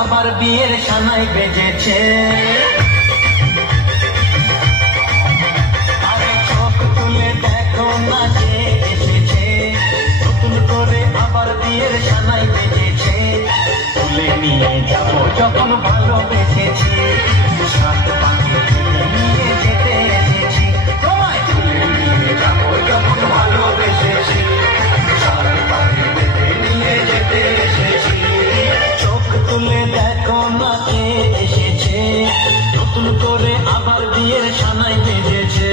আবার বিয়ের সানাই বেজেছে। আরে চোখ তুলে দেখো না যে এসেছে, নতুন করে আবার বিয়ের সানাই বেজেছে। তুলে নিয়ে যাবো যখন ভালোবেসেছি, সাত পাখি নিয়ে যেতে এসেছি। তোমায় তুলে নিয়ে যাবো যখন ভালোবেসেছি, সাত পাখি নিয়ে যেতে এসেছি। চোখ তুলে দেখো না কে এসেছে, নতুন করে আবার বিয়ের সানাই বেজেছে।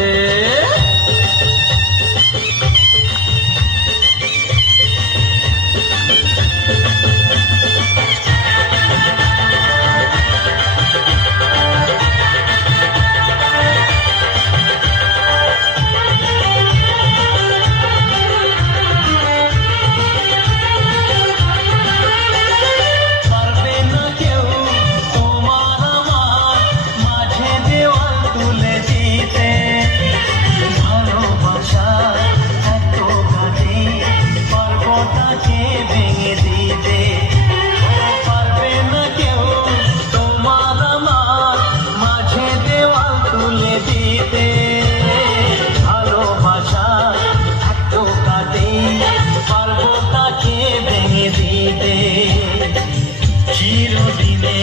চিরদিনে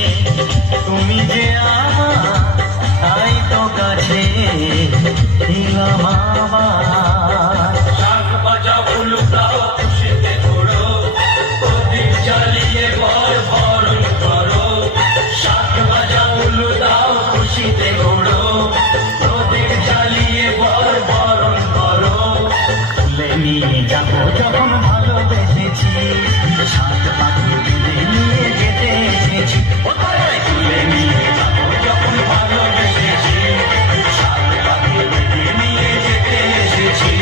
তুমি যে আমার, তাই তো কাছে দিলাম আবার। শাক বাজা উলুটাও খুশিতে ঘোরো, প্রদীপ জ্বালিয়ে বর বরণ করো। শাক বাজা উলুটাও খুশিতে ঘোরো, প্রদীপ জ্বালিয়ে বর বরণ করো। তুলে নিয়ে যাবো যখন ভালোবেসেছি, সাত পাখি বেঁধে নিয়ে যেতে এসেছি। তুলে নিয়ে যাবো যখন ভালোবেসেছি, সাত পাখি বেঁধে নিয়ে যেতে এসেছি।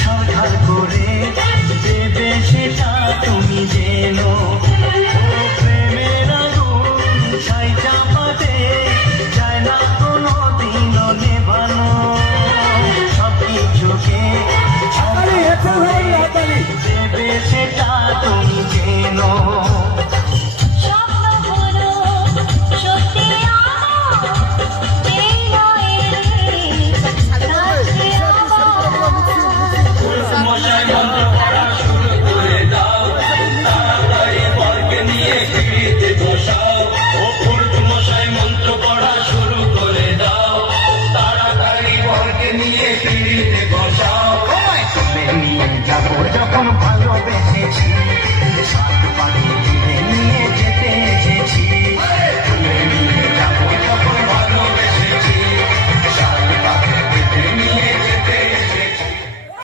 ছাড়খাড় করে দেবে সেটা তুমি জেনো, প্রেমের আগুন ছাই চাপাতে যায় না কোনো দিনও নেভানো। সব কিছুকে দেবে সেটা তুমি জেনো। যখন ভালোবেসেছি।